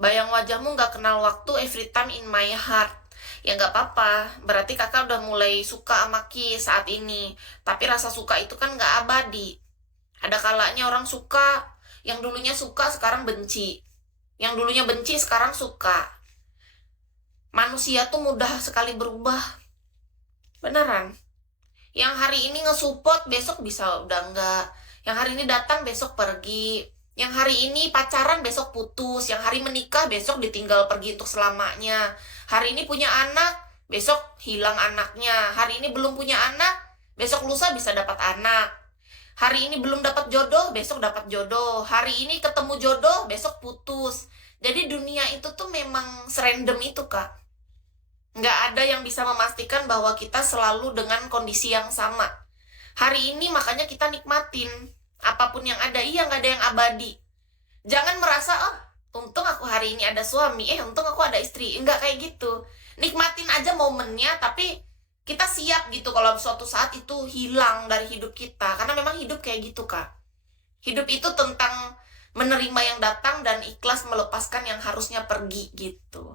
Bayang wajahmu nggak kenal waktu, every time in my heart. Ya nggak apa-apa, berarti kakak udah mulai suka sama Ki saat ini. Tapi rasa suka itu kan nggak abadi. Ada kalanya orang suka, yang dulunya suka sekarang benci. Yang dulunya benci sekarang suka. Manusia tuh mudah sekali berubah. Beneran. Yang hari ini nge-support, besok bisa udah enggak. Yang hari ini datang, besok pergi. Yang hari ini pacaran, besok putus. Yang hari menikah, besok ditinggal pergi untuk selamanya. Hari ini punya anak, besok hilang anaknya. Hari ini belum punya anak, besok lusa bisa dapat anak. Hari ini belum dapat jodoh, besok dapat jodoh. Hari ini ketemu jodoh, besok putus. Jadi dunia itu tuh memang serandom itu, Kak. Nggak ada yang bisa memastikan bahwa kita selalu dengan kondisi yang sama. Hari ini makanya kita nikmatin apapun yang ada. Iya, nggak ada yang abadi. Jangan merasa, oh, untung aku hari ini ada suami, untung aku ada istri. Nggak kayak gitu. Nikmatin aja momennya, tapi kita siap gitu kalau suatu saat itu hilang dari hidup kita. Karena memang hidup kayak gitu, Kak. Hidup itu tentang menerima yang datang dan ikhlas melepaskan yang harusnya pergi gitu.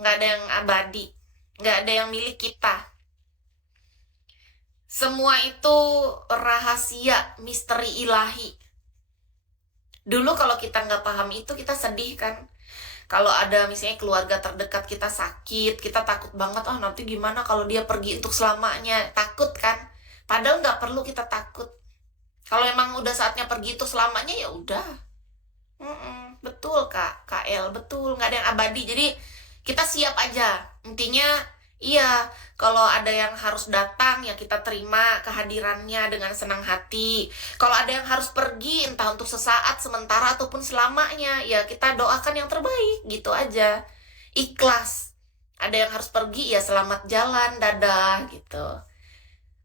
Nggak ada yang abadi. Nggak ada yang milik kita. Semua itu rahasia, misteri ilahi. Dulu kalau kita nggak paham itu, kita sedih kan. Kalau ada misalnya keluarga terdekat kita sakit, kita takut banget, oh nanti gimana kalau dia pergi untuk selamanya. Takut kan? Padahal nggak perlu kita takut. Kalau emang udah saatnya pergi untuk selamanya, ya udah. Betul Kak, KL, betul. Nggak ada yang abadi. Jadi kita siap aja. Intinya, iya, kalau ada yang harus datang, ya kita terima kehadirannya dengan senang hati. Kalau ada yang harus pergi, entah untuk sesaat, sementara, ataupun selamanya, ya kita doakan yang terbaik, gitu aja. Ikhlas. Ada yang harus pergi, ya selamat jalan, dadah, gitu.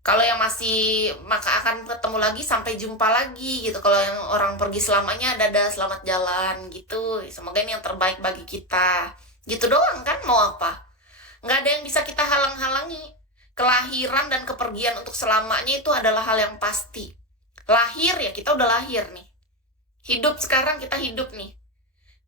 Kalau yang masih, maka akan ketemu lagi, sampai jumpa lagi, gitu. Kalau yang orang pergi selamanya, dadah, selamat jalan, gitu. Semoga ini yang terbaik bagi kita. Gitu doang kan, mau apa? Nggak ada yang bisa kita halang-halangi. Kelahiran dan kepergian untuk selamanya itu adalah hal yang pasti. Lahir ya kita udah lahir nih. Hidup sekarang kita hidup nih.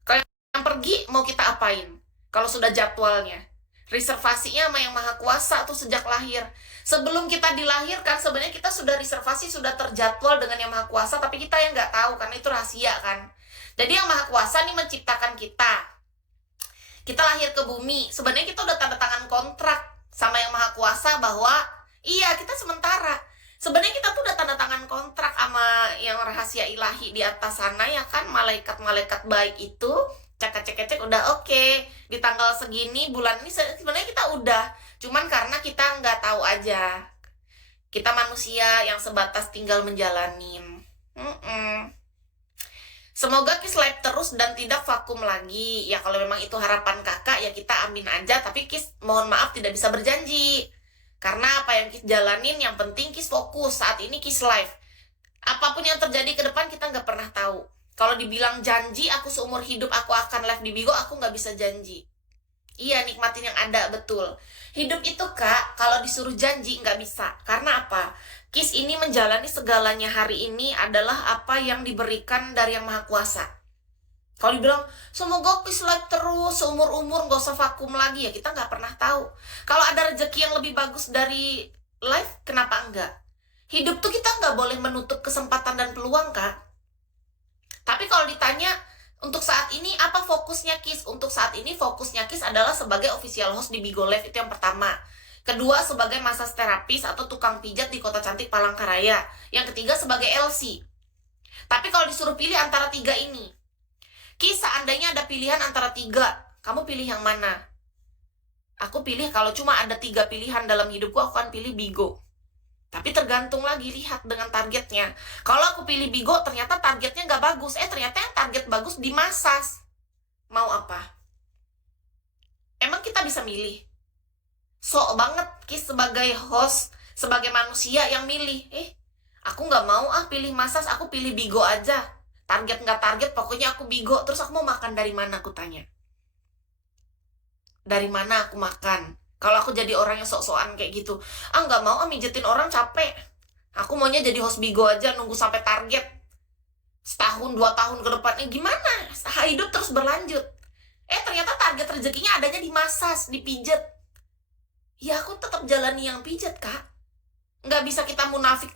Kalau yang pergi mau kita apain? Kalau sudah jadwalnya. Reservasinya sama yang maha kuasa tuh sejak lahir. Sebelum kita dilahirkan sebenarnya kita sudah reservasi, sudah terjadwal dengan yang maha kuasa, tapi kita yang nggak tahu karena itu rahasia kan. Jadi yang maha kuasa nih menciptakan kita. Kita lahir ke bumi, sebenarnya kita udah tanda tangan kontrak sama yang maha kuasa bahwa iya kita sementara. Sebenarnya kita tuh udah tanda tangan kontrak sama yang rahasia ilahi di atas sana ya kan, malaikat-malaikat baik itu cek udah oke, di tanggal segini bulan ini sebenarnya kita udah, cuman karena kita nggak tahu aja. Kita manusia yang sebatas tinggal menjalanin. Semoga Kis live terus dan tidak vakum lagi. Ya kalau memang itu harapan kakak, ya kita amin aja. Tapi Kis mohon maaf tidak bisa berjanji. Karena apa yang Kis jalanin, yang penting Kis fokus. Saat ini Kis live. Apapun yang terjadi ke depan kita nggak pernah tahu. Kalau dibilang janji, aku seumur hidup aku akan live di Bigo, aku nggak bisa janji. Iya, nikmatin yang ada, betul. Hidup itu, Kak, kalau disuruh janji, nggak bisa. Karena apa? Kis ini menjalani segalanya hari ini adalah apa yang diberikan dari Yang Maha Kuasa. Kalau dibilang, semoga Kis live terus, seumur-umur, nggak usah vakum lagi, ya kita nggak pernah tahu. Kalau ada rezeki yang lebih bagus dari live, kenapa enggak? Hidup tuh kita nggak boleh menutup kesempatan dan peluang, Kak. Tapi kalau ditanya, untuk saat ini apa fokusnya Kis? Untuk saat ini fokusnya Kis adalah sebagai official host di Bigo Live, itu yang pertama. Kedua, sebagai massage terapis atau tukang pijat di Kota Cantik Palangkaraya. Yang ketiga, sebagai LC. Tapi kalau disuruh pilih antara tiga ini, Kis, seandainya ada pilihan antara tiga, kamu pilih yang mana? Aku pilih, kalau cuma ada tiga pilihan dalam hidupku, aku akan pilih Bigo. Tapi tergantung lagi, lihat dengan targetnya. Kalau aku pilih Bigo, ternyata targetnya nggak bagus. Ternyata yang target bagus di massage. Mau apa? Emang kita bisa milih? Sok banget Kis sebagai host, sebagai manusia yang milih. Aku nggak mau pilih massage, aku pilih Bigo aja. Target nggak target, pokoknya aku Bigo. Terus aku mau makan dari mana, aku tanya. Dari mana aku makan? Kalau aku jadi orang yang sok-sokan kayak gitu, nggak mau mijetin orang capek. Aku maunya jadi host Bigo aja, nunggu sampai target. Setahun, 2 tahun ke depannya gimana? Hidup terus berlanjut. Ternyata target rezekinya adanya di masas, di pijet. Ya aku tetap jalani yang pijet, Kak. Nggak bisa kita munafik